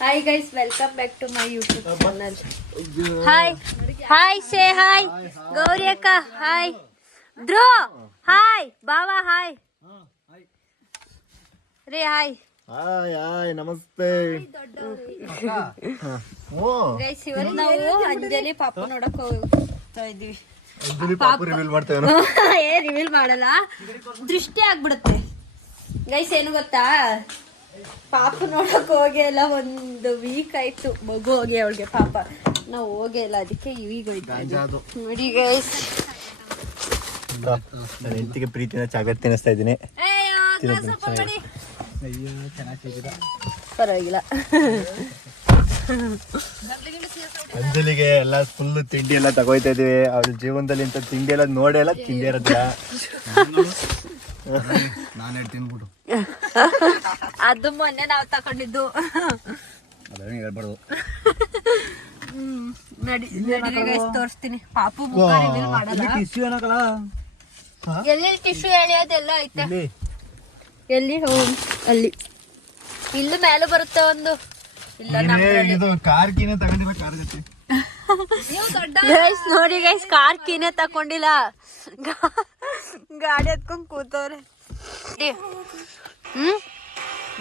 Hi guys, welcome back to my YouTube channel. Hi. Hi, say hi. Gauri akka, hi. Bro, hi. Baba, hi. Re, hi. Hi hi ನಮಸ್ತೆ guys ಇವತ್ತು ನಾವು ಅಂಜಲಿ ಪಾಪು ನೋಡಕ್ ಹೋಗ್ತಾ ಇದೀವಿ. Reveal ಮಾಡ್ತೇವೆ ಏ ರಿವೀಲ್ ಮಾಡಲ್ಲ, ದೃಷ್ಟಿ ಆಗ್ಬಿಡುತ್ತೆ. ಗೈಸ್ ಏನು ಗೊತ್ತಾ, ಪಾಪು ನೋಡಕ್ ಹೋಗೇ ಇಲ್ಲ, ಒಂದು ವೀಕ್ ಆಯ್ತು ಮಗು ಹೋಗಿ ಅವಳಿಗೆ. ಪಾಪ ನಾವು ಹೋಗೇ ಇಲ್ಲ, ಅದಕ್ಕೆ ಈಗ ಹೋಯ್ತು ನೋಡಿ ಗೈಸ್. ನನ್ನ ಹೆಂಡತಿಗೆ ಪ್ರೀತಿನ ಚಾಕ್ಲೇಟ್ ತಿನ್ನಿಸ್ತಾ ಇದ್ದೀನಿ. ಪರವಾಗಿಲ್ಲ. ಅಂಜಲಿಗೆ ಎಲ್ಲ ಫುಲ್ ತಿಂಡಿ ಎಲ್ಲ ತಗೋಯ್ತಾ ಇದೀವಿ. ಅವ್ರ ಜೀವನದಲ್ಲಿ ಇಂಥ ತಿಂಡಿ ಎಲ್ಲ ನೋಡೇ ಇಲ್ಲ, ತಿಂಡಿ ಇರೋದಿಲ್ಲ. ನಾನೇ ತಿನ್ಬಿಟ್ಟು ಅದು ಮೊನ್ನೆ ನಾವು ತಕೊಂಡಿದ್ದು. ಅದನ್ನ ಹೇಳ್ಬಾರ್ದು. ನಡಿ ತೋರಿಸ್ತೀನಿ. ಪಾಪು ಮುಖ ರಿವೀಲ್ ಮಾಡಲ್ಲ. ಎಲ್ಲಿ ಟಿಶ್ಯೂ ಹೇಳಿ, ಅದೆಲ್ಲ ಐತೆ. ಎಲ್ಲಿ ಅಲ್ಲಿ ಇಲ್ಲೂ ಮೇಲೆ ಬರುತ್ತೆ ಒಂದು. ಇಲ್ಲ ಕಾರ್ ಕೀನೇ ತಗೊಂಡಿಲ್ಲ, ಕಾರ್ ಜೊತೆ ಗೈಸ್ ನೋಡಿ ಗೈಸ್, ಕಾರ್ ಕೀನೇ ತಕೊಂಡಿಲ್ಲ, ಗಾಡಿ ಎತ್ಕೊಂಡ್ ಕೂತವ್ರೆ.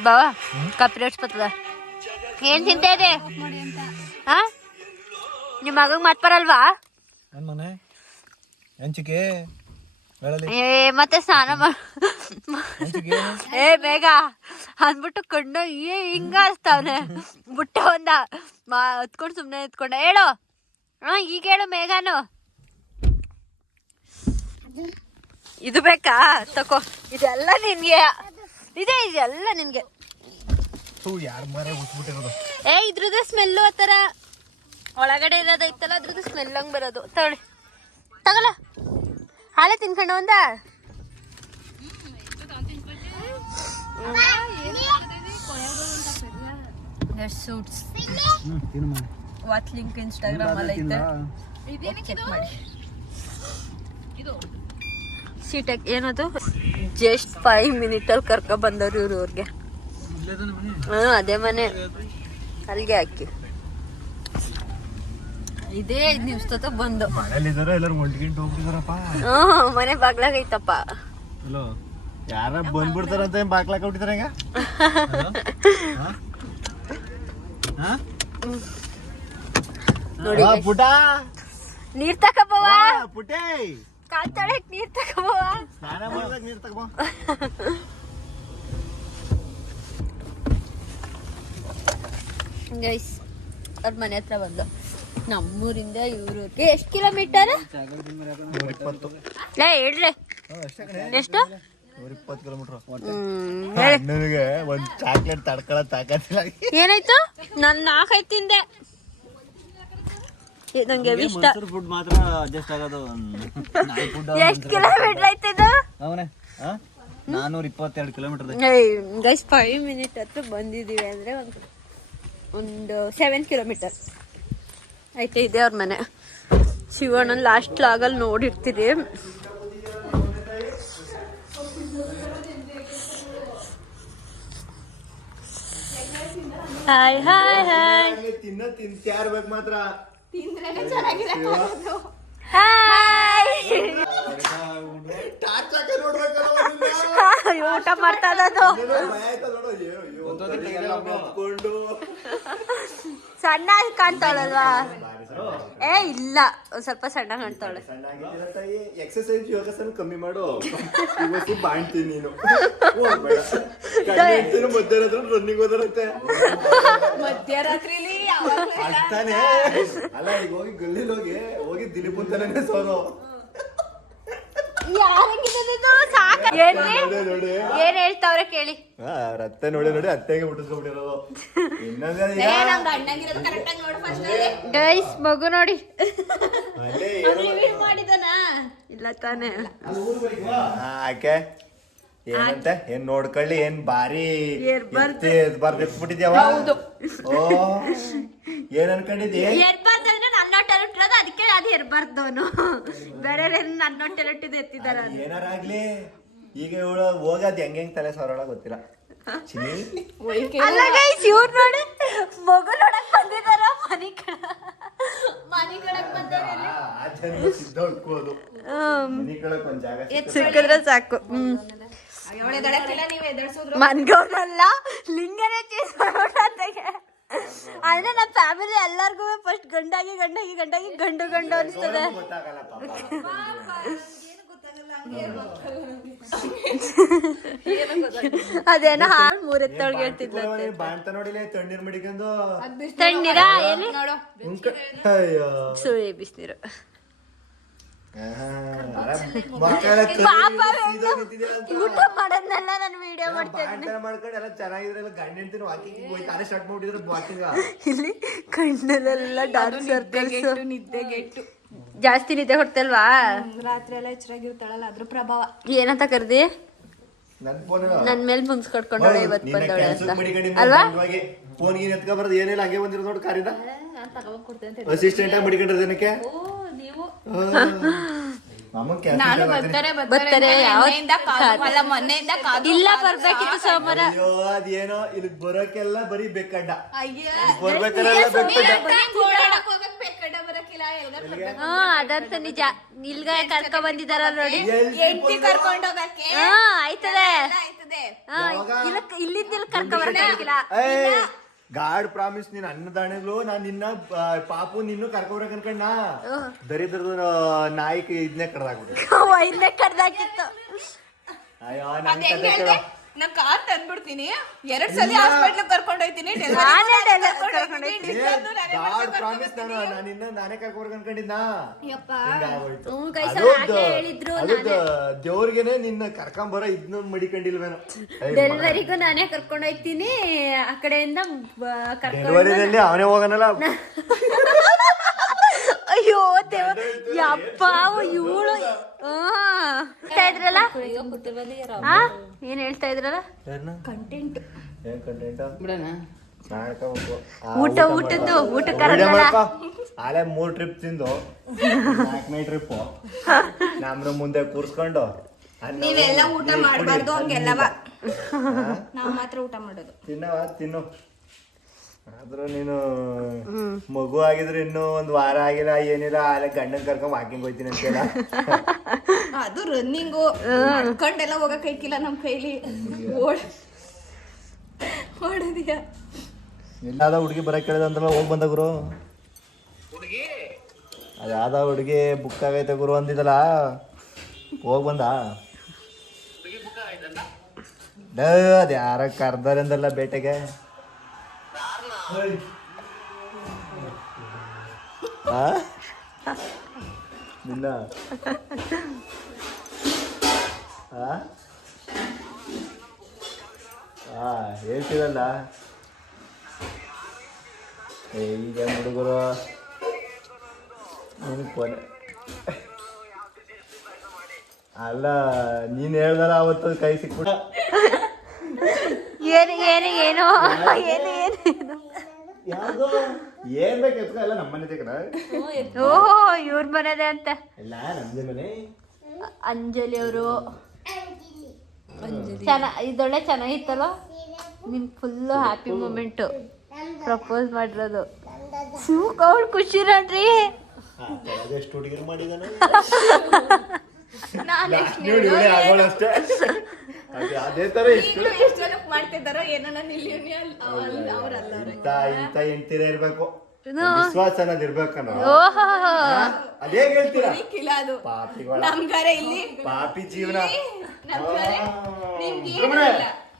ಬಾವಾ ಕಪ್ಪಿ ಬರ್ತದ. ಏನ್ ತಿಂತಾ ಇದೆ? ನಿಮ್ ಮಗಂಗ್ ಮತ್ ಬರಲ್ವಾ? ಮತ್ತೆ ಸ್ನಾನ ಬೇಗ ಅಂದ್ಬಿಟ್ಟು ಕಣ್ಣು ಹಿಂಗ ಹಚ್ತಾವ್ನೆ. ಬುಟ್ಟ ಒಂದ ಹತ್ಕೊಂಡ್ ಸುಮ್ನೆ ಎತ್ಕೊಂಡ. ಹೇಳು ಈಗ ಹೇಳು ಮೇಘಾನು. ಇದು ಬೇಕಾ? ತಕೋ, ಇದೆಲ್ಲ ನಿನ್ಗೆ. ಇದೆಲ್ಲ ನಿನ್ಗೆ. ಇದ್ರದ್ದು ಸ್ಮೆಲ್ಲು ಆ ತರ ಒಳಗಡೆ ಇರೋದೈತಲ್ಲ, ಅದ್ರದ್ದು ಸ್ಮೆಲ್ ಹಂಗ್ ಬರೋದು. ತಗೊಳ, ಹಾಲೆ ತಿನ್ಕೊಂಡ ಒಂದ. ಸೂಟ್ಸ್ ವಾಚ್ ಲಿಂಕ್ ಇನ್ಸ್ಟಾಗ್ರಾಮ್ ಅಲ್ಲಿ ಐತೆ, ಚೆಕ್ ಮಾಡಿ. ಸೀಟೆಕ್ ಏನದು ಜಸ್ಟ್ 5 ಮಿನಿಟ್ ಅಲ್ಲಿ ಕರ್ಕೊ ಬಂದವ್ರು ಇವ್ರಿಗೆ. ಅದೇ ಮನೆ, ಅಲ್ಲಿಗೆ ಹಾಕಿ. ಇದೇ 5 ನಿಮಿಷ ಬಂದು ಮನೆ ಬಾಗ್ಲಾಗ ಐತಪ್ಪ. ಯಾರ ಬಂದ್ಬಿಡ್ತಾರಂತ ಬಾಗ್ಲಾಗ ಹೊಟ್ಟಿದಾರ. ನೋಡಿ ಪುಟ ನೀರ್ ತಕಬವ, ಪುಟೇ ಕಾಲ್ ತೊಳೆಕ್ ನೀರ್ ತಕಬವ. ಸ್ನಾನ ಮಾಡ್ದಾಗ ನೀರ್ ತಗೋ. ಗೈಸ್ ಅವ್ರ ಮನೆ ಹತ್ರ ಬಂದು. ನಮ್ಮೂರಿಂದ ಇವ್ರಿಗೆ ಎಷ್ಟು ಕಿಲೋಮೀಟರ್? 120. ಹೇಳ್ರಿ ಎಷ್ಟು? 120 ಕಿಲೋಮೀಟರ್. ನನಗೆ ಒಂದ್ ಚಾಕ್ಲೇಟ್ ತಡ್ಕೊಳ ತಾಕತ್ತಿಲ್ಲ. ಏನಾಯ್ತು? ನಾನು 4 ತಿಂದೆ. ನಂಗೆ ಇಷ್ಟ. ಫುಡ್ ಮಾತ್ರ ಅಡ್ಜಸ್ಟ್ ಆಗೋದು. ಎಷ್ಟು ಕಿಲೋಮೀಟರ್ ಆಯ್ತಿದ್ದು? 422 ಕಿಲೋಮೀಟರ್. ಗೈಸ್ 5 ಮಿನಿಟ್ ಹತ್ರ ಬಂದಿದೀವಿ ಅಂದ್ರೆ ಒಂದು 7 ಕಿಲೋಮೀಟರ್ ಐತೆ. ಇದೆ ಅವ್ರ ಮನೆ. ಶಿವಣ್ಣನ ಲಾಸ್ಟ್ ಲಾಗಲ್ಲಿ ನೋಡಿರ್ತೀರಿ. Hi hi hi. ತಿಂತ್ಯಾರ್ಬೇಕು ಮಾತ್ರ. ಊಟ ಮಾಡ್ತಾ ಇರೋದು. ಸಣ್ಣ ಕಾಣ್ತಾಳಲ್ವಾ? ಇಲ್ಲ, ಒಂದ್ ಸ್ವಲ್ಪ ಸಣ್ಣ ಕಾಣ್ತಾಳೆ. ಎಕ್ಸರ್ಸೈಸ್ ಯೋಗಾಸನ ಕಮ್ಮಿ ಮಾಡು. ಬಾಣ್ತೀನಿ ನೀನು. ಮಧ್ಯರಾತ್ರಿ ರನ್ನಿಂಗ್ ಹೋದರಂತೆ. ಮಧ್ಯರಾತ್ರಿಲಿ ಅಷ್ಟಾನೆ ಅಲ್ಲ. ಈಗ ಹೋಗಿ ಗಲ್ಲಿಲ್ ಹೋಗಿ ದಿಲೀಪ್ ಅಂತಾನೆ ಸೋರು. ಏನ್ ಹೇಳ್ತಾವ್ರೆ ಕೇಳಿ. ರತ್ತೆ ನೋಡಿ ಅತ್ತೆಗೆ ಮುಟ್ಟಿಸ್ಕೊಂಡ್ಬಿಟ್ಟಿರೋದು. ಗೈಸ್ ಮಗು ನೋಡಿ ಮಾಡಿದಾನ ಇಲ್ಲ ತಾನೆ. ಆಕೆ ಏನಂತೆ ಏನ್ ನೋಡ್ಕೊಳ್ಳಿ, ಏನ್ ಬಾರಿ ಬರ್ದಿಟ್ಬಿಟ್ಟಿದ್ಯಾವ. ಓ ಏನ್ ಅನ್ಕೊಂಡಿದ್ದಿ? ಅದಕ್ಕೆ ಅದು ಇರ್ಬಾರ್ದು. ಬೇರೆ ನನ್ನ ಹೊಟ್ಟೆಲಿಟ್ಟಿದ್ದು ಎತ್ತಿದಾರ. ಏನಾರಾಗ್ಲಿ, ಈಗ ಇವಳು ಹೋಗೋದ್ ಹೆಂಗ್ ತಲೆ ಸವರೊಳ ಗೊತ್ತಿಲ್ಲ. ಅಲ್ಲ ಗೈಸ್, ಇವ್ರು ನೋಡಿ ಸಿದ್ಧ ಉಟ್ಕೋದು ಮನಿ ಕಳಕ್ ಒಂದ್ ಜಾಗ ಸಿಕ್ಕಿದ್ರೆ ಸಾಕು. ಮನ್ಗವನಲ್ಲ ಲಿಂಗನೇ ಚೇಂಜ್ ಮಾಡೋಣಂತಾಗೆ. ಅಂದ್ರೆ ನಮ್ಮ ಫ್ಯಾಮಿಲಿ ಎಲ್ಲಾರ್ಗು ಫಸ್ಟ್ ಗಂಡಾಗಿ ಗಂಡಾಗಿ ಗಂಡಾಗಿ ಗಂಡು ಗಂಡು ಅನ್ಸ್ತದೆ. ಗೊತ್ತಾಗಲ್ಲ ಪಾಪ. ಅದೇನೋ ಹಾಲ್ ಮೂರೆತ್ತೊಳಗೆ ಹೇಳ್ತಿದ್ಲಂತೆ. ಬಾಣ್ತ ನೋಡಿಲ್ಲ ತಣ್ಣೀರ್ ಮಡಿಕೊಂಡು ತಣ್ಣೀರ ಎಲ್ಲಿ ಅಯ್ಯೋ ಸುಳಿ ಬಿಸಿನೀರು. ಊಟ ಮಾಡೋದ್ನೆಲ್ಲ ನಾನು ವಿಡಿಯೋ ಮಾಡ್ತೇನೆ. ಮಾಡ್ಕೊಂಡು ಎಲ್ಲ ಚೆನ್ನಾಗಿದ್ರೆ ಗಂಡ ಹೆಂಡ್ತಿನ ವಾಕಿಂಗ್ ಹೋಗಿ ತಾನೇ ಸ್ಟಾರ್ಟ್ ಮಾಡಿದ್ರೆ ವಾಕಿಂಗ್. ಇಲ್ಲಿ ಕಣ್ಣಲ್ಲೆಲ್ಲ ಡಾರ್ಕ್ ಸರ್ಕಲ್ಸ್. ನಿದ್ದೆಗೆಟ್ಟು ಜಾಸ್ತಿ ನಿದ್ದೆ ಹೊಡ್ತಲ್ವಾ? ರಾತ್ರಿ ಎಲ್ಲ ಎಚ್ಚರಾಗಿರ್ತಾಳಲ್ಲ ಅದ್ರ ಪ್ರಭಾವ. ಏನಂತ ಕರ್ದಿ? ನನ್ ಮೇಲೆ ಮುನ್ಸ್ ಕಟ್ಕೊಂಡವಳೆ ಇವತ್ತು ಬಂದವಳೆ ಅಂತ ಅಲ್ವಾ? ಫೋನ್ ಗೀನ್ ಎತ್ಕ ಬರೋದು ಏನಿಲ್ಲ ಹಂಗೆ ಬಂದಿರೋ ನೋಡಿ ಕಾರಿನ ಅಸಿಸ್ಟೆಂಟ್ ಆಗಿ ಮಡಿಕೊಂಡಿರೋದಕ್ಕೆ ನಾನು ಬರ್ತಾರೆ ಮೊನ್ನೆಯಿಂದ ಇಲ್ಲ ಬರ್ಬೇಕಿತ್ತು ಸೋಮವಾರ. ಅದೇನೋ ಇಲ್ಲಿ ಬರೋಕೆಲ್ಲ ಬರೀ ಬೇಕಂಡ ಅದಂತ ನಿಜ. ಇಲ್ಗ ಕರ್ಕ ಬಂದಿದಾರ ನೋಡಿ. ಕರ್ಕೊಂಡ್ ಹೋಗಕ್ಕೆ ಆಯ್ತದೆ. ಇಲ್ಲಿಂದ ಇಲ್ಲಿ ಕರ್ಕ ಬರಕ್ಕಾಗಿಲ್ಲ. ಗಾಡ್ ಪ್ರಾಮಿಸ್ ನೀನ್ ಅನ್ನದಾಣಗಳು ನಾನ್ ನಿನ್ನ ಪಾಪು ನಿನ್ನು ಕರ್ಕೊಬರಕ್ ಅನ್ಕಂಡ ದರಿದ್ರದ ನಾಯಿಕ ಇದನ್ನೇ ಕಡ್ದಾಕ್ಬಿಟ್ಟು ಇದನ್ನೇ ಕಡ್ದಾಕಿತ್ತು. ಅಯ್ಯೋ ನನ್ ಕತೆ ಕೇಳ. ನಾ ಕಾರ್ ತಂದ್ಬಿಡ್ತೀನಿ 2 ಸಲ ಹಾಸ್ಪಿಟ್ಲ್ ಕರ್ಕೊಂಡ್ ಹೋಯ್ತೀನಿ. ಗಾಡ್ ಪ್ರಾಮಿಸ್ ನಾನೇ ಕರ್ಕೊಬರಕ್ ಅನ್ಕೊಂಡಿದ್ನ. ದೇವ್ರಿಗೆನೆ ನಿನ್ನ ಕರ್ಕೊಂಬರ ಇದನ್ನ ಮಡಿಕೊಂಡಿಲ್ವೇನೋ. ಡೆಲಿವರಿಗೂ ನಾನೇ ಕರ್ಕೊಂಡ್ ಹೋಯ್ತೀನಿ. ಆ ಕಡೆಯಿಂದ ಡೆಲಿವರಿದಲ್ಲಿ ಅವನೇ ಹೋಗನಲ್ಲ. ಅಯ್ಯೋ ದೇವ ಯಪ್ಪ ಇವಳು ಹೇಳ್ತಾ ಇದ್ರಲ್ಲ. ಏನ್ ಹೇಳ್ತಾ ಇದ್ರಲ್ಲ? ಕಂಟೆಂಟ್ ಏನ್ ಕಂಟೆಂಟ್ ಊಟದ್ದು ಊಟಕ್ಕೆ ಆಲೆ 3 ಟ್ರಿಪ್ ತಿಂದು 4ನೇ ಟ್ರಿಪ್ ನಮ್ರ ಮುಂದೆ ಕೂರ್ಸ್ಕೊಂಡು ನೀವೆಲ್ಲ ಊಟ ಮಾಡ್ಬಾರ್ದು ಹಂಗೆಲ್ಲವ. ನಾವ್ ಮಾತ್ರ ಊಟ ಮಾಡೋದು. ತಿನ್ನು ಆದ್ರೂ ನೀನು ಮಗು ಆಗಿದ್ರೆ ಇನ್ನೂ 1 ವಾರ ಆಗಿಲ್ಲ ಏನಿಲ್ಲ ಆಲೆ ಗಂಡನ್ ಕರ್ಕೊಂಡ್ ವಾಕಿಂಗ್ ಹೋಯ್ತೀನಿ ಅಂತೆಲ್ಲ. ಅದು ರನ್ನಿಂಗು ನಡ್ಕೊಂಡೆಲ್ಲ ಹೋಗಕ್ ಐಕಿಲ್ಲ ನಮ್ ಕೈಲಿ. ಓಡೋದಿಯ ಎಲ್ಲಾದ ಹುಡುಗಿ ಬರಕ್ ಕೇಳಿದಂತಲ್ಲ ಹೋಗ್ ಬಂದ ಗುರು. ಅದ ಯಾವ್ದ ಹುಡುಗಿ ಬುಕ್ ಆಗೈತೆ ಗುರು ಅಂದಿದ್ದಲ್ಲ ಹೋಗ್ ಬಂದ. ಅದ ಯಾರ ಕರ್ದಾರ ಅಂದಲ್ಲ ಬೇಟೆಗೆ. ನಿನ್ನ ಹೇಳ್ತೀರಲ್ಲ ಈಗ ಹುಡುಗರು ಕೊನೆ ಅಲ್ಲ ನೀನ್ ಹೇಳ್ದಲ್ಲ ಅವತ್ತು ಕೈ ಸಿಕ್ಬಿಡ. ಏನು ಏನು ಏನೋ ಏನು ಏನು ಯಾವ್ದು ಏನ್ ಬೇಕು ಎತ್ಕ ಎಲ್ಲ ನಮ್ಮ ಮನೆ ತೆಗ್ರ. ಓಹೋ ಇವ್ರ ಮನೆದೆ ಅಂತ. ಎಲ್ಲ ನಮ್ದೇ ಮನೆ. ಅಂಜಲಿ ಅವರು ಇದೊಳ್ಳೆ ಚೆನ್ನಾಗಿತ್ತಲ್ಲ. ನಿಮ್ ಫುಲ್ಲು ಹ್ಯಾಪಿ ಮೂಮೆಂಟ್ ಪ್ರಪೋಸ್ ಮಾಡಿರೋದು. ಅವ್ಳು ಖುಷಿ ನೋಡ್ರಿ. ಎಷ್ಟು ಹುಡುಗಿರು ಮಾಡಿದಾನೆ ಅಷ್ಟೇ. ಅದೇ ತರ ಎಷ್ಟು ಜನಕ್ಕೆ ಮಾಡ್ತಿದ್ದಾರೋ ಏನೋ ಇಂತ ಹೆಂಡ್ತೀರ ಇರ್ಬೇಕು, ವಿಶ್ವಾಸ ಅನ್ನೋದು ಇರ್ಬೇಕನ್ನ. ಅದೇ ಹೇಳ್ತೀರಾ ಪಾಪಿಗಳ ಪಾಪಿ ಜೀವನ.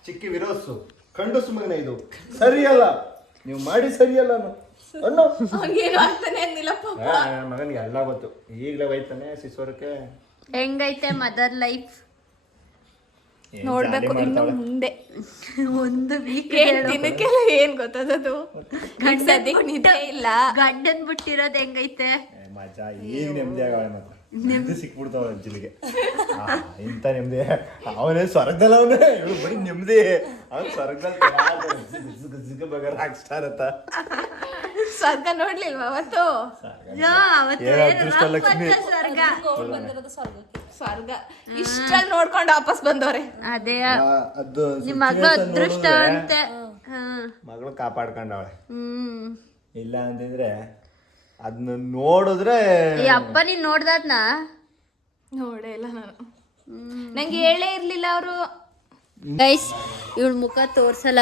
ಚಿಕ್ಕಿ ವಿರೋಸು ಕಂಡು ಮಗನ ಇದು ಸರಿಯಲ್ಲ, ನೀವು ಮಾಡಿ ಸರಿಯಲ್ಲ ಮಗನಿಗೆ ಎಲ್ಲ ಗೊತ್ತು. ಈಗಲೇ ಹೋಯ್ತಾನೆ ಶಿಶೋರಕ್ಕೆ. ಹೆಂಗೈತೆ ಮದರ್ ಲೈಫ್ ನೋಡ್ಬೇಕು ಇನ್ನು ಮುಂದೆ. ಒಂದು ವೀಕ್ ದಿನಕ್ಕೆಲ್ಲ ಏನ್ ಗೊತ್ತದದು. ಇಲ್ಲ ಗಂಡನ್ ಬಿಟ್ಟಿರೋದ್ ಹೆಂಗೈತೆ ಮಜಾ. ಈಗ ನೆಮ್ಮದಿ ಆಗವ ಮಾತ್ರ ನೆಮ್ಮದಿ ಸಿಕ್ಬಿಡ್ತಾವ ಅಜ್ಜಿಲಿಗೆ. ಇಂತ ನೆಮ್ಮದಿ ಅವನೇ ಸ್ವರ್ಗದಲ್ಲಿ ಅವನೇ ಬರೀ ನೆಮ್ಮದಿ. ಅವನ್ ಸ್ವರ್ಗದಲ್ಲಿ ಬಗರ್ ಹಾಕ್ಸ್ತಾರತ್ತ. ಸ್ವರ್ಗ ನೋಡ್ಲಿಲ್ವಾ ಅವತ್ತು? ಅದೃಷ್ಟ ಲಕ್ಷ್ಮಿ ಸ್ವರ್ಗ ಇಷ್ಟಲ್ಲಿ ನೋಡ್ಕೊಂಡು ವಾಪಸ್ ಬಂದವ್ರೆ. ಅದೇ ನಿಮ್ ಮಗಳು ಅದೃಷ್ಟ ಅಂತೆ. ಮಗಳು ಕಾಪಾಡ್ಕೊಂಡವಳೆ. ಇಲ್ಲ ಅಂತಿದ್ರೆ ಅದನ್ನ ನೋಡಿದ್ರೆ ಈ ಅಪ್ಪ ನೀನ್ ನೋಡ್ದದ್ನ ನೋಡೇ ಇಲ್ಲ ನಾನು, ನಂಗೆ ಹೇಳೇ ಇರ್ಲಿಲ್ಲ ಅವರು. ಗೈಸ್ ಇವಳ ಮುಖ ತೋರ್ಸಲ್ಲ,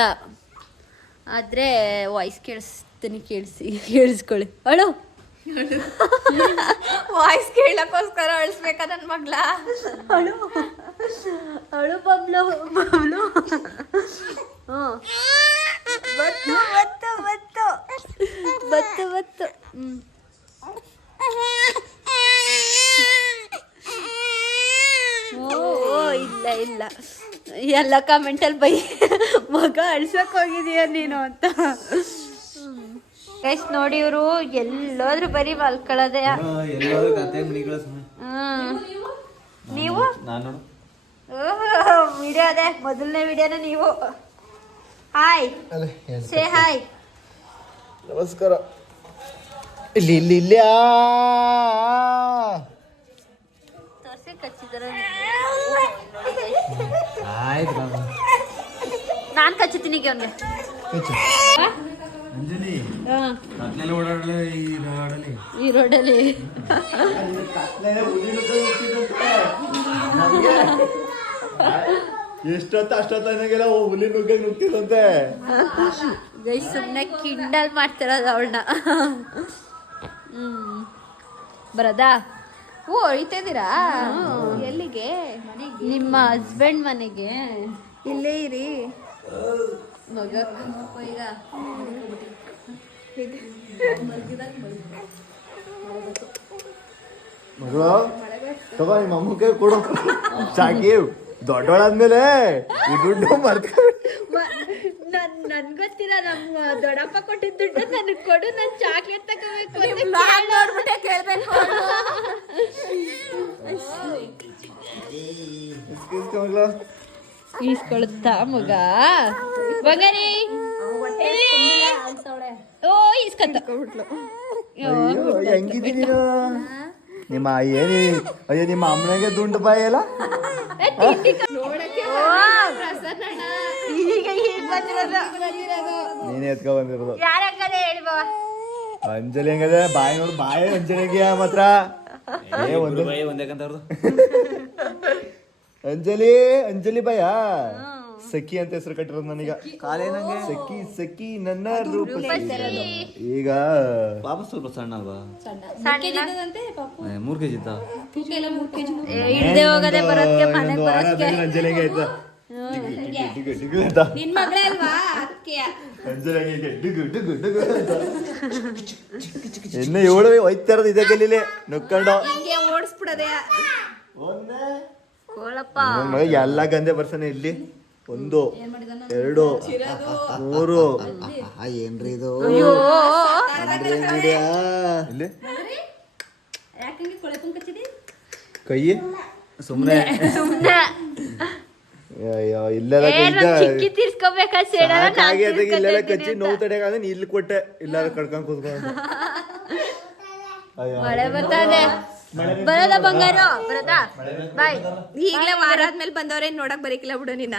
ಆದ್ರೆ ವಾಯ್ಸ್ ಕೇಳಿಸ್ಕೊಳ್ಳಿ. ಅಳು ವಾಯ್ಸ್ ಕೇಳಕ್ಕೋಸ್ಕರ ಅಳಿಸ್ಬೇಕಾ ನನ್ ಮಗ್ಳ? ಅಳು ಅಳು ಬಬ್ಲು ಬಬ್ಲು. ಬತ್ತು ಬತ್ತು ಬತ್ತು ಬತ್ತು ಬತ್ತು. ಓ ಇಲ್ಲ ಇಲ್ಲ, ಎಲ್ಲ ಕಮೆಂಟಲ್ಲಿ ಬೈ ಮಗ ಅಳ್ಸಕ್ ಹೋಗಿದೀಯ ನೀನು ಅಂತ. ಗೈಸ್ ನೋಡಿ, ಇವರು ಎಲ್ಲೋದ್ರು ಬರೀ ಮಲ್ಕೊಳ್ಳೋದೇ. ನೀವು ವಿಡಿಯೋ ಅದೇ ಮೊದಲನೇ ವಿಡಿಯೋನ ನೀವು. Hi say hi. ನಮಸ್ಕಾರ. ಇಲ್ಲಿ ಇಲ್ಲಿ ಇಲ್ಲಿ ತೋರ್ಸಿ ಕಚ್ಚಿದ್ರ ನಾನ್ ಕಚ್ಚುತ್ತೀನಿ ಅವನ್ಗೆ. ಈ ರೋಡಲ್ಲಿ ಎಷ್ಟೊತ್ತ ಅಷ್ಟೊತ್ತನಾಗೆಲ್ಲ ಹುಲಿ ನುಗ್ಗ ನುಗ್ತಿದಂತೆ. ಗೈ ಸುಮ್ಮನೆ ಕಿಂಡಲ್ ಮಾಡ್ತಿರೋದು ಅವಳನ್ನ. ಬರದಾ? ಓ ಹೊಳಿತಿದ್ದೀರಾ? ಎಲ್ಲಿಗೆ? ನಿಮ್ಮ ಹಸ್ಬೆಂಡ್ ಮನೆಗೆ. ಇಲ್ಲೇ ಇರಿ ಮಗ ಈಗ ಮಗಳು ತಗೋ ನಿಮ್ಮ ಅಮ್ಮಕ್ಕೆ ಕೊಡು ಸಾಕಿ. ದೊಡ್ಡವಳಾದ್ಮೇಲೆ ಈ ದುಡ್ಡು ನನ್ ಗೊತ್ತಿಲ್ಲ, ನಮ್ಮ ದೊಡ್ಡಪ್ಪ ಕೊಟ್ಟಿದ್ದ ದುಡ್ಡು ನನಗ್ ಕೊಡು, ನನ್ ಚಾಕ್ಲೇಟ್ ತಗೋಬೇಕು ಕೇಳ್ಬೇಕು. ಈಸ್ಕೊಳುತ್ತಾ ಮಗ ಬಂಗಾರಿ? ಓ ಈಸ್ಕತ್ತ ಹೆಂಗಿದ್ದೀನಿ ನಿಮ್ಮ ಏನಿ? ಅಯ್ಯೋ ನಿಮ್ಮ ಅಮ್ಮನಿಗೆ ದುಂಡು ಬಾಯಿ ಅಲ್ಲ. ಈಗ ಈಗ ಬಂದಿರೋದು ನೀನೇ ಎತ್ಕೊ ಬಂದಿರೋದು. ಯಾರ ಹೇಳಿ ಬಾವ. ಅಂಜಲಿ ಹೆಂಗದೆ? ಬಾಯಿ ನೋಡು, ಬಾಯಿ ಅಂಜಲಿಗೆ ಮಾತ್ರ ಅಂಜಲಿ ಅಂಜಲಿ ಬಾಯ ಸಖಿ ಅಂತ ಹೆಸರು ಕಟ್ಟಿರೋದು ನನಗ. ಸಖಿ ಸಖಿ ನನ್ನ ರೂಪ. ಈಗ ಪಾಪ ಸ್ವಲ್ಪ ಸಣ್ಣ ಅಲ್ವಾ? 3 kg ಇದ್ದ. ಇಳ್ದೆ ಹೋಗದೆ ಬರೋದಕ್ಕೆ ಮನೆ ಬರೋದಕ್ಕೆ ಅಂಜಲಿ ಹೆಂಗೆ ಆಯ್ತಾ? ನಿನ್ ಮಗಳೇ ಅಲ್ವಾ ಅದಕ್ಕೆ. ಅಂಜಲಿ ಹೆಂಗೆ ಡಿಗು ಡಿಗು ಡಿಗು ಅಂತ ಇನ್ನು ಇವಳು ಹೋಯ್ತಾ ಇರೋದು ಇದೇ ಗಲ್ಲಿಲಿ ನುಕ್ಕೊಂಡು ಹಿಂಗೆ ಓಡಿಸ್ಬಿಡದೆ. ಕೋಳಪ್ಪ ಎಲ್ಲ ಗಂದೆ ಬರ್ಸನೆ ಇಲ್ಲಿ. 1 2 3 ಏನ್ರಿ ಇದು? ಇಲ್ಲಿ ಕೈ ಸುಮ್ಮನೆ ಇಲ್ಲೆಲ್ಲ ಚಿಕ್ಕಿ ತೀರ್ಸ್ಕೋಬೇಕಾ? ಇಲ್ಲೆಲ್ಲ ಕಚ್ಚಿ ನೋವು ತಡೆಯಾಗ ಇಲ್ಲಿ ಕೊಟ್ಟೆ, ಇಲ್ಲಾರ ಕಡ್ಕೊಂಡ್ ಕೂತ್ಕೊಂಡು. ಮಳೆ ಬರ್ತದೆ. ಬರೋದ ಬಂಗಾರ ಬರೋದಾ? ಬಾಯ್. ಈಗ್ಲೇ ವಾರ ಆದ್ಮೇಲೆ ಬಂದವ್ರೆ ನೋಡಕ್ ಬರೀಕಿಲ್ಲ ಬಿಡು ನೀನ.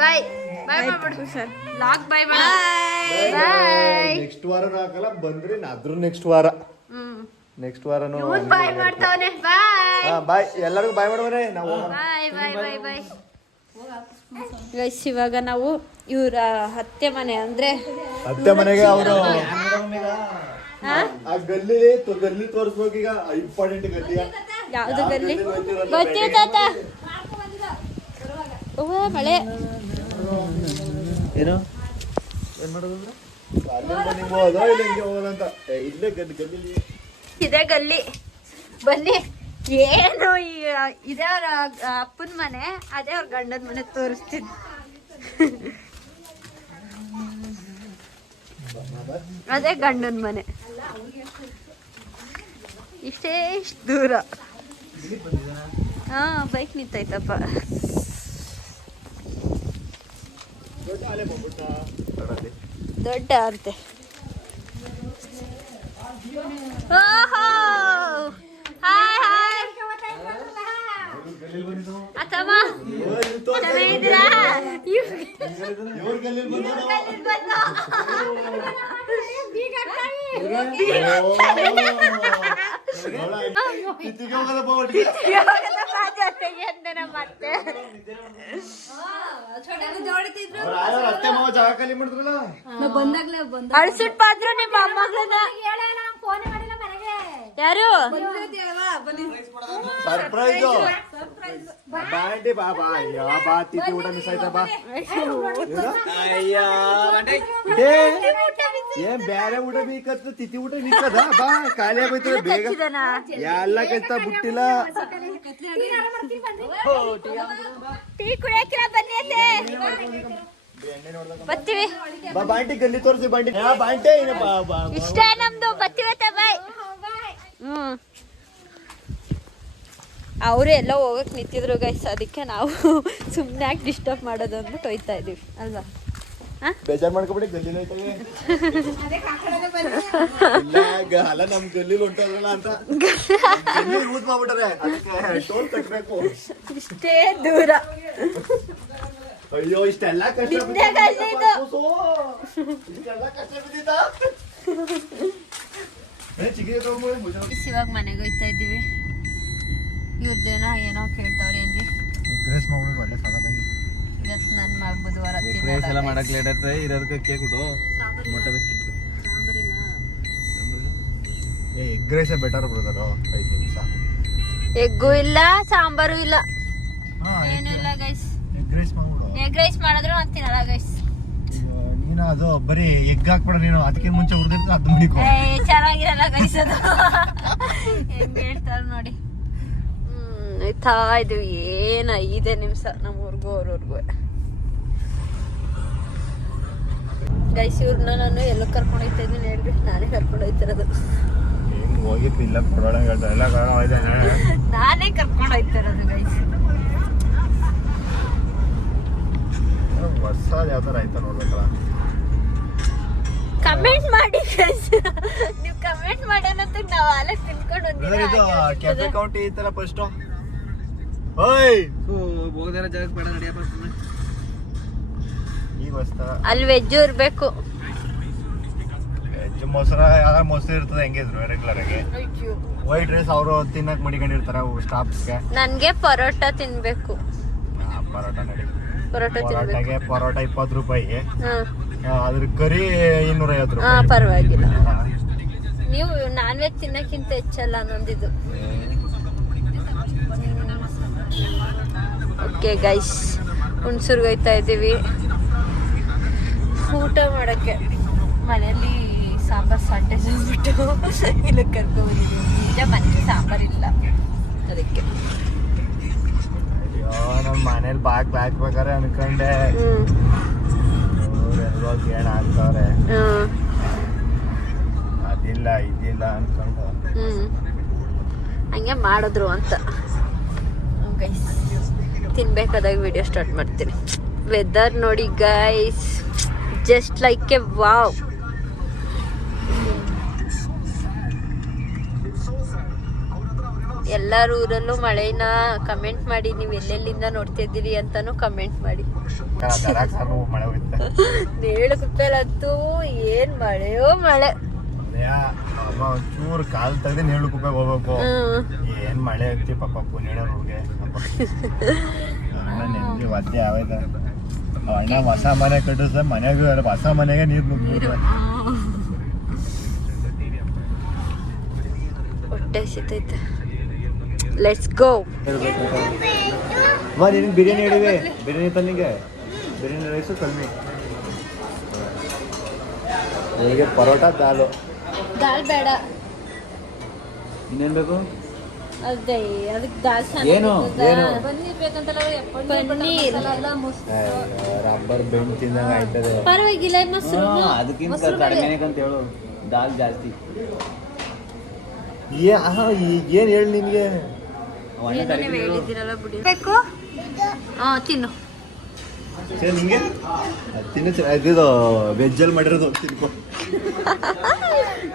ಬಾಯ್ ಬಾಯ್ ಮಾಡ್ಬಿಡು ಸರ್. ಲಾಕ್ ಬಾಯ್ ಮಾಡ. ಬಾಯ್. ನೆಕ್ಸ್ಟ್ ವಾರ ಹಾಕಲ್ಲ ಬಂದ್ರೆ ಅದ್ರ ನೆಕ್ಸ್ಟ್ ವಾರ. ನೆಕ್ಸ್ಟ್ ವಾರನು ಬಾಯ್ ಮಾಡ್ತಾವನೆ. ಬಾಯ್ ಬಾಯ್. ಎಲ್ಲರಿಗೂ ಬಾಯ್ ಮಾಡುವನೆ ನಾವು. ಬಾಯ್ ಬಾಯ್ ಬಾಯ್ ಬಾಯ್. ಗೈಸ್ ಇವಾಗ ನಾವು ಇವ್ರ ಅತ್ತೆ ಮನೆ ಅಂದ್ರೆ ಅತ್ತೆ ಮನೆಗೆ ಅವರು ಆ ಗಲ್ಲಿ ತೋರಿಸ್ಬೇಕು. ಈಗ ಇಂಪಾರ್ಟೆಂಟ್ ಗಲ್ಲಿ ಯಾವ್ದು ಗಲ್ಲಿ ಗೊತ್ತಿಲ್ಲ ತಾತ. ಓ ಮಳೆ ಏನು ಏನ್ ಮಾಡೋದಂದ್ರೆ ಅಲ್ಲಿಂದ ಹೋದೋ ಇಲ್ಲ ಹಿಂಗೆ ಹೋಗೋದಂತ. ಇಲ್ಲೇ ಗಲ್ಲಿ ಇದೇ ಗಲ್ಲಿ. ಬನ್ನಿ. ಏನು ಇದೇ ಅವ್ರ ಅಪ್ಪನ ಮನೆ, ಅದೇ ಅವ್ರ ಗಂಡನ ಮನೆ ತೋರಿಸ್ತೀನಿ. ಅದೇ ಗಂಡನ ಮನೆ. ಇಷ್ಟೇ ಇಷ್ಟು ದೂರ. ಹಾ ಬೈಕ್ ನಿಂತೈತಪ್ಪ. ದೊಡ್ಡ ಅಂತೆ. ಓಹೋ ಹಾಯ್ ಹಾಯ್ ಅತ್ತಮ್ಮ ಚೆನ್ನಾಗಿದ್ದೀರಾ? ಅತ್ತೆ ಮಾವ ಜಾಗ ಖಾಲಿ ಮಾಡಿದ್ರಲ್ಲ. ಅಳ್ಸಿಟ್ ಬಾದ್ರು ನಿಮ್ಮ ಮೊಮ್ಮಗಳನ್ನ ಯಾರು ಸರ್ಪ್ರೈಸ್ ಬಾಂಟಿ ಬಾಬಾ ಯಾವ ಬಾ ತಿಥಿ ಊಟ ಮಿಸ್ ಆಯ್ತಾ ಬಾ ಏನ್ ಬ್ಯಾರೆ ಊಟ ಬೇಕತ್ತ ತಿಥಿ ಊಟ ನಿಕ್ಕದ ಬಾ ಖಾಲಿ ಆಗೋಯ್ತದ ಬೇಗ ಎಲ್ಲ ಕೆತ್ತ ಬಿಟ್ಟಿಲ್ಲ ಟೀ ಕುಡಿಯಕ್ಕಿಲ್ಲ ಬನ್ನಿ ಬರ್ತೀವಿ ಬಾ ಬಾಂಟಿ ಗಲ್ಲಿ ತೋರಿಸಿ ಬಾಂಟಿ ಬಾಂಟಿ ಇಷ್ಟ ನಮ್ದು ಬರ್ತೀವತ್ತೆ ಬಾಯ್ ಅವರು ಎಲ್ಲ ಹೋಗಕ್ ನಿಂತಿದ್ರು ಗೈಸ್ ಅದಕ್ಕೆ ನಾವು ಸುಮ್ಮನೆ ಯಾಕೆ ಡಿಸ್ಟರ್ಬ್ ಮಾಡೋದು ಅಂದ್ಬಿಟ್ಟು ಹೋಯ್ತಾ ಇದೀವಿ ಅಲ್ವಾ ಬೇಜಾರ್ ಮಾಡ್ಕೊಬಿಡಿ ಗಲ್ಲಿ ಹೋಯ್ತವೆ ಅಲ್ಲ ನಮ್ ಗಲ್ಲಿ ಹೊಂಟೋದ್ರಲ್ಲ ಅಂತ ಯೂಸ್ ಮಾಡ್ಬಿಟ್ರೆ ಅದಕ್ಕೆ ಟೋಲ್ ಕಟ್ಬೇಕು ಇಷ್ಟೇ ದೂರ ಅಯ್ಯೋ ಇಷ್ಟೆಲ್ಲ ಕಷ್ಟ ಇವಾಗ ಮನೆಗೆ ಹೋಯ್ತಾ ಇದ್ದೀವಿ ಇವ್ರದ್ದೇನೋ ಏನೋ ಕೇಳ್ತಾವ್ರೆ ಏನ್ರಿ ಇವತ್ತು ನನ್ನ ಬುಧವಾರ ಎಲ್ಲ ಮಾಡಕ್ ಲೇಟ್ ಆಯ್ತದೆ ಇರೋದಕ್ಕೆ ಕೇಕ್ ಕೊಟ್ಟು ಮೊಟ್ಟೆ biscuit egg rice better brother 5 ನಿಮಿಷ ಎಗ್ಗು ಇಲ್ಲ ಸಾಂಬಾರು ಇಲ್ಲ ಏನು ಇಲ್ಲ ಗೈಸ್ ಎಗ್ ರೈಸ್ ಮಾಡಿದ್ರು ನಾನು ತಿನ್ನಲ್ಲ ಗೈಸ್ ನೀನು ಅದು ಬರೀ ಎಗ್ ಹಾಕ್ಬೇಡ ನೀನು ಅದಕ್ಕಿಂತ ಮುಂಚೆ ಹುರಿದಿರ್ತ ಅದು ಮುಡಿಕೋ ಚೆನ್ನಾಗಿರಲ್ಲ ಗೈಸ್ ಅದು ಹೆಂಗ್ ಹೇಳ್ತಾರ ನೋಡಿ ಆಯ್ತಾ ಇದು ಏನ 5 ನಿಮಿಷ ನಮ್ಮೂರ್ಗೂ ಅವ್ರವ್ರಿಗೂ ಗೈಸ್ ಇವ್ರನ್ನ ನಾನು ಎಲ್ಲ ಕರ್ಕೊಂಡು ಹೋಗ್ತಾ ಇದ್ದೀನಿ ಹೇಳ್ರಿ ನಾನೇ ಕರ್ಕೊಂಡು ಹೋಗ್ತಿರೋದು ಹೋಗಿಲ್ಲ ಕೊಡೋಣ ನಾನೇ ಕರ್ಕೊಂಡು ಹೋಗ್ತಿರೋದು ಗೈಸ್ ಹೊಸ ಯಾವ ತರ ಆಯ್ತಾ ನೋಡ್ಬೇಕಲ್ಲ ಕಮೆಂಟ್ ಮಾಡಿ ಗೈಸ್ ನೀವು ಕಮೆಂಟ್ ಮಾಡಿ ಅನ್ನೋದಕ್ಕೆ ನಾವು ಅಲ್ಲ ತಿನ್ಕೊಂಡು ಕೆಫೆ ಕೌಂಟಿ ಈ ತರ ಫಸ್ಟ್ ಓಯ್ ಹೋಗದಿರ ಜಾಗಕ್ಕೆ ಬೇಡ ನಡಿಯಪ್ಪ ಸುಮ್ಮನೆ ಈಗ ಹೊಸ ಅಲ್ಲಿ ವೆಜ್ಜು ಇರ್ಬೇಕು ವೆಜ್ ಮೊಸರ ಯಾವ್ದಾರ ಮೊಸರು ಇರ್ತದೆ ಹೆಂಗಿದ್ರು ರೆಗ್ಯುಲರ್ ಆಗಿ ವೈಟ್ ರೈಸ್ ಅವರು ತಿನ್ನಕ್ ಮಡಿಕೊಂಡಿರ್ತಾರ ಸ್ಟಾಫ್ಸ್ಗೆ ನನ್ಗೆ ಪರೋಟ ತಿನ್ಬೇಕು ಪರೋಟ ನಡಿ ಪರೋಟ ತಿನ್ಬೇಕು ಪರೋಟಗೆ ಪರೋಟ 20 ರೂಪಾಯಿ ಹಾ ಅದ್ರ ಕರಿ 250 ಹಾ ರೂಪಾಯಿ ಪರವಾಗಿಲ್ಲ ನೀವು ನಾನ್ ವೆಜ್ ತಿನ್ನಕ್ಕಿಂತ ಹೆಚ್ಚಲ್ಲ ಅನ್ನೊಂದಿದ್ದು ಓಕೆ ಗೈಸ್ ಹುಣಸೂರ್ಗೆ ಹೋಯ್ತಾ ಇದ್ದೀವಿ ಊಟ ಮಾಡಕ್ಕೆ ಮನೆಯಲ್ಲಿ ಸಾಂಬಾರ್ ಸಾಟೆ ಬಿಟ್ಟು ಇಲ್ಲ ಕರ್ಕೊಂಡ್ಬಂದಿದ್ದೀವಿ ನಿಜ ಮನೆಗೆ ಸಾಂಬಾರ್ ಇಲ್ಲ ಅದಕ್ಕೆ ಅಯ್ಯೋ ನಮ್ಮ ಮನೇಲಿ ಬಾಕ್ ಬೇಕಾರೆ ಅನ್ಕೊಂಡೆ ಎಲ್ಲೋ ಗೇಣ ಹಾಕ್ತವ್ರೆ ಅದಿಲ್ಲ ಇದಿಲ್ಲ ಅನ್ಕೊಂಡು ಹಂಗೆ ಮಾಡಿದ್ರು ಅಂತ ಗೈಸ್ ತಿನ್ಬೇಕಾದಾಗ ವಿಡಿಯೋ ಸ್ಟಾರ್ಟ್ ಮಾಡ್ತೀನಿ ವೆದರ್ ನೋಡಿ guys just like a wow ಎಲ್ಲರ ಊರಲ್ಲೂ ಮಳೆನ ಕಮೆಂಟ್ ಮಾಡಿ ನೀವು ಎಲ್ಲೆಲ್ಲಿಂದ ನೋಡ್ತಾ ಇದ್ದೀರಿ ಅಂತಾನು ಕಮೆಂಟ್ ಮಾಡಿ ಮಳೆ ಹೋಯ್ತು ನೇಳು ಕುಪ್ಪೆಲಂತೂ ಏನ್ ಮಳೆಯೋ ಮಳೆ ಅಮ್ಮ ಒಂಚೂರು ಕಾಲ್ ತೆಗ್ದು ನೇಳು ಕುಪ್ಪೆಗೆ ಹೋಗ್ಬೇಕು ಏನ್ ಮಳೆ ಆಗ್ತಿ ಪಾಪ ಪುಣ್ಯವ್ರಿಗೆ ನೆಮ್ಮದಿ ಒದ್ದೆ ಆವೈತ ಅಣ್ಣ ಹೊಸ ಮನೆ ಕಟ್ಟಿಸ ಮನೆಗೂ ಹೊಸ ಮನೆಗೆ ನೀರು ನುಗ್ಗಿದ್ರು ಹೊಟ್ಟೆ ಸಿತೈತೆ ಲೆಟ್ಸ್ ಗೋ ನಿನಗೆ ಬಿರಿಯಾನಿ ಹೇಳಿವೆ ಬಿರಿಯಾನಿ ತನ್ನಿಗೆ ಬಿರಿಯಾನಿ ರೈಸು ಕಮ್ಮಿ ಹೇಗೆ ಪರೋಟ ದಾಲು ದಾಲ್ ಬೇಡ ಇನ್ನೇನ್ ಬೇಕು ಅದೇ ಅದಕ್ಕೆ ದಾಲ್ ಏನು? ಪನ್ನೀರ್ ರಬ್ಬರ್ ಬೆಂಡ್ ತಿಂದಂಗ ಆಯ್ತದೆ ಪರವಾಗಿಲ್ಲ ಮೊಸರು ಅದಕ್ಕಿಂತ ಕಡಿಮೆ ಅಂತ ಹೇಳು ದಾಲ್ ಜಾಸ್ತಿ ಏನ್ ಹೇಳಿ ನಿನ್ಗೆ ಹೇಳಿದ್ದೀರಲ್ಲ ಬಿಡಿ ಬೇಕು ಹಾ ತಿನ್ನು ಸರಿ ನಿಂಗೆ ತಿನ್ನು ಇದು ವೆಜ್ಜಲ್ಲಿ ಮಾಡಿರೋದು ತಿನ್ಕೊ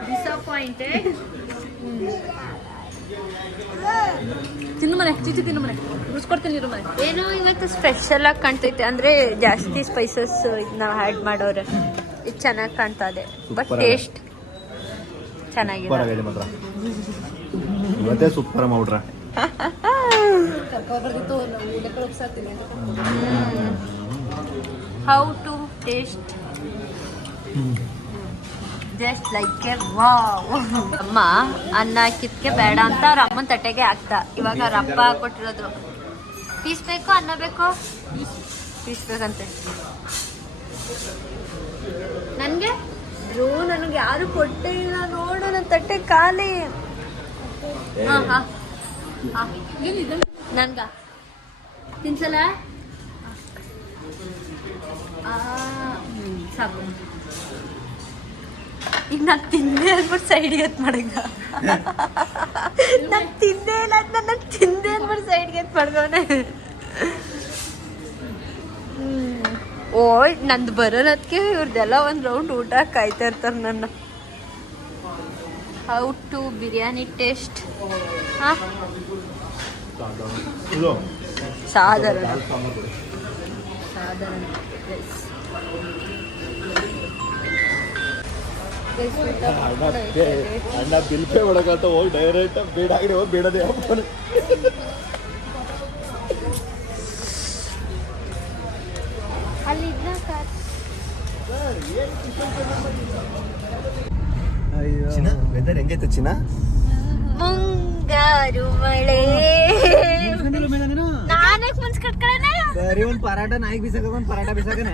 ಡಿಸಪಾಯಿಂಟೆಡ್ ತಿನ್ನು ಮನೆ ಚಿಚ್ಚು ತಿನ್ನು ಮನೆ ಮುಗಿಸ್ಕೊಡ್ತೀನಿ ಇರು ಮನೆ ಏನೋ ಇವತ್ತು ಸ್ಪೆಷಲ್ ಆಗಿ ಕಾಣ್ತೈತೆ ಅಂದ್ರೆ ಜಾಸ್ತಿ ಸ್ಪೈಸಸ್ ಇದನ್ನ ಆ್ಯಡ್ ಮಾಡೋರೆ ಇದು ಚೆನ್ನಾಗಿ ಕಾಣ್ತಾ ಇದೆ ಬಟ್ ಟೇಸ್ಟ್ ಚೆನ್ನಾಗಿದೆ ಸೂಪರ್ ಆಗಿದೆ ಮಾತ್ರ ಇವತ್ತೇ ಸೂಪರ್ ಮಾಡ್ರ how to taste just like a wow. ಅಮ್ಮ ಅನ್ನ ಹಾಕಿದ್ಕೆ ಬೇಡ ಅಂತ ಅವ್ರ ಅಮ್ಮನ ತಟ್ಟೆಗೆ ಹಾಕ್ತಾ. ಇವಾಗ ಅವ್ರ ಅಪ್ಪ ಕೊಟ್ಟಿರೋದು ಪೀಸ್ ಬೇಕು ಅನ್ನ ಬೇಕು ಪೀಸ್ ಬೇಕಂತೆ ನನ್ಗೆ ನನಗೆ ಯಾರು ಕೊಟ್ಟೇ ಇಲ್ಲ ನೋಡು ನನ್ನ ತಟ್ಟೆ ಖಾಲಿ. ನನ್ಗ ತಿನ್ಸಲ್ಲ ಸಾಕು. ಈಗ ನಾನು ತಿಂದೆ ಅಂದ್ಬಿಟ್ಟು ಸೈಡ್ಗೆ ಎತ್ ಮಾಡಂಗ ನಾನು ತಿಂದೇ ಇಲ್ಲ ಅಂತ ನಾನು ತಿಂದೆ ಅಂದ್ಬಿಟ್ಟು ಸೈಡ್ಗೆ ಎತ್ ಮಾಡ್ದವನೆ. ಓ ನಂದು ಬರೋದಕ್ಕೆ ಇವ್ರದ್ದೆಲ್ಲ ಒಂದು ರೌಂಡ್ ಊಟ ಕಾಯ್ತಾ ಇರ್ತಾರೆ ನನ್ನ. ಹೌ ಟು ಬಿರಿಯಾನಿ ಟೇಸ್ಟ್ ಸಾಧಾರಣ ಅಣ್ಣ ಬಿಲ್ ಪೇ ಮಾಡಕಂತ ಹೋಗಿ ಡೈರೆಕ್ಟ್ ಬೇಡ ಆಗಿದೆ ಹೋಗಿ ಬೇಡದೆ ಚಿನ್ನ ವೆದರ್ ಹೆಂಗೈತೆ ಚಿನ್ನ ಮುಂಗಾರು ಮಳೆ ನಾನೇ ಮುನ್ಸ್ ಕಟ್ಕೊಳ್ಳೋಣ. ಬರೀ ಒಂದ್ ಪರಾಟ ನಾಯಿಗೆ ಬಿಸಾಕ ಒಂದ್ ಪರಾಟ ಬಿಸಾಕನ.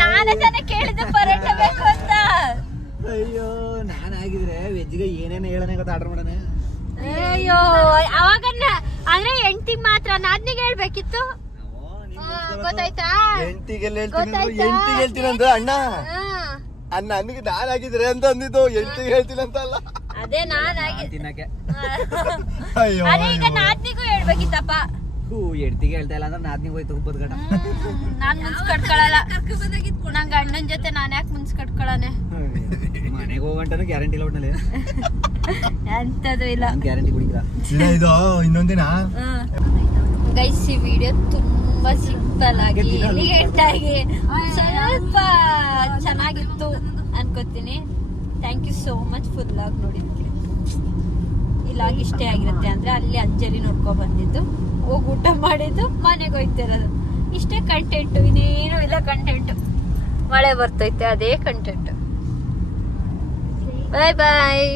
ನಾನೇ ತಾನೇ ಕೇಳಿದ್ದೆ ಪರೋಟ ಬೇಕು ಅಂತ. ಅಯ್ಯೋ ನಾನ್ ಆಗಿದ್ರೆ ವೆಜ್ಗೆ ಏನೇನು ಹೇಳನೆ ಗೊತ್ತ ಆರ್ಡರ್ ಮಾಡೋಣ. ಅಯ್ಯೋ ಅವಾಗ ಅಂದ್ರೆ ಎಂಟಿಗೆ ಮಾತ್ರ ನಾದ್ನಿಗೆ ಹೇಳ್ಬೇಕಿತ್ತು. ಗೊತ್ತಾಯ್ತಾ ಹೇಳ್ತೀನಿ ಅಂದ್ರೆ ಅಣ್ಣ ಅಣ್ಣ ನನಗೆ ನಾನ್ ಆಗಿದ್ರೆ ಅಂತ ಅಂದಿದ್ದು ಎಂಟಿಗೆ ಹೇಳ್ತೀನಿ ಅಂತ ಅಲ್ಲ. ಅದೇ ನಾನ್ ತಿನ್ನಕ್ಕೆ ಅದೇ ಈಗ ನಾದ್ನಿಗೂ ಹೇಳ್ಬೇಕಿತ್ತಪ್ಪ. ಎಡ್ತಿಗೆ ಹೇಳ್ತಾ ಇಲ್ಲ ಅಂದ್ರೆ ನಾದ್ನಿಗೆ ಹೋಯ್ತು ಉಪ್ಪದ ಗಂಟ. ನಾನ್ ಮುನ್ಸ್ ಕಟ್ಕೊಳಲ್ಲ ನಂಗ ಅಣ್ಣನ ಜೊತೆ ನಾನ್ ಯಾಕೆ ಮುನ್ಸ್ ಕಟ್ಕೊಳನೆ. ಮನೆಗೆ ಹೋಗಂಟನು ಗ್ಯಾರಂಟಿ ಇಲ್ಲ ಒಟ್ನಲ್ಲಿ ಎಂತದು ಇಲ್ಲ ಗ್ಯಾರಂಟಿ ಕುಡಿಲ್ಲ. ಇದು ಇನ್ನೊಂದಿನ ಗೈಸ್ ಈ ವಿಡಿಯೋ ತುಂಬಾ ಸಿಂಪಲ್ ಆಗಿ ಎಲಿಗೆಂಟ್ ಆಗಿ ಸ್ವಲ್ಪ ಚೆನ್ನಾಗಿತ್ತು ಅನ್ಕೋತೀನಿ. Thank you so much full ಆಗಿ ನೋಡಿದ್ವಿ. ಇಲ್ಲಾಗಿ ಇಷ್ಟೇ ಆಗಿರುತ್ತೆ ಅಂದ್ರೆ ಅಲ್ಲಿ ಅಂಜಲಿ ನೋಡ್ಕೊಂಡ್ ಬಂದಿದ್ದು ಹೋಗಿ ಊಟ ಮಾಡಿದ್ದು ಮನೆಗೆ ಹೋಯ್ತಿರೋದು ಇಷ್ಟೇ ಕಂಟೆಂಟ್. ಇನ್ನೇನು ಇಲ್ಲ ಕಂಟೆಂಟ್. ಮಳೆ ಬರ್ತೈತೆ ಅದೇ ಕಂಟೆಂಟ್. ಬಾಯ್ ಬಾಯ್.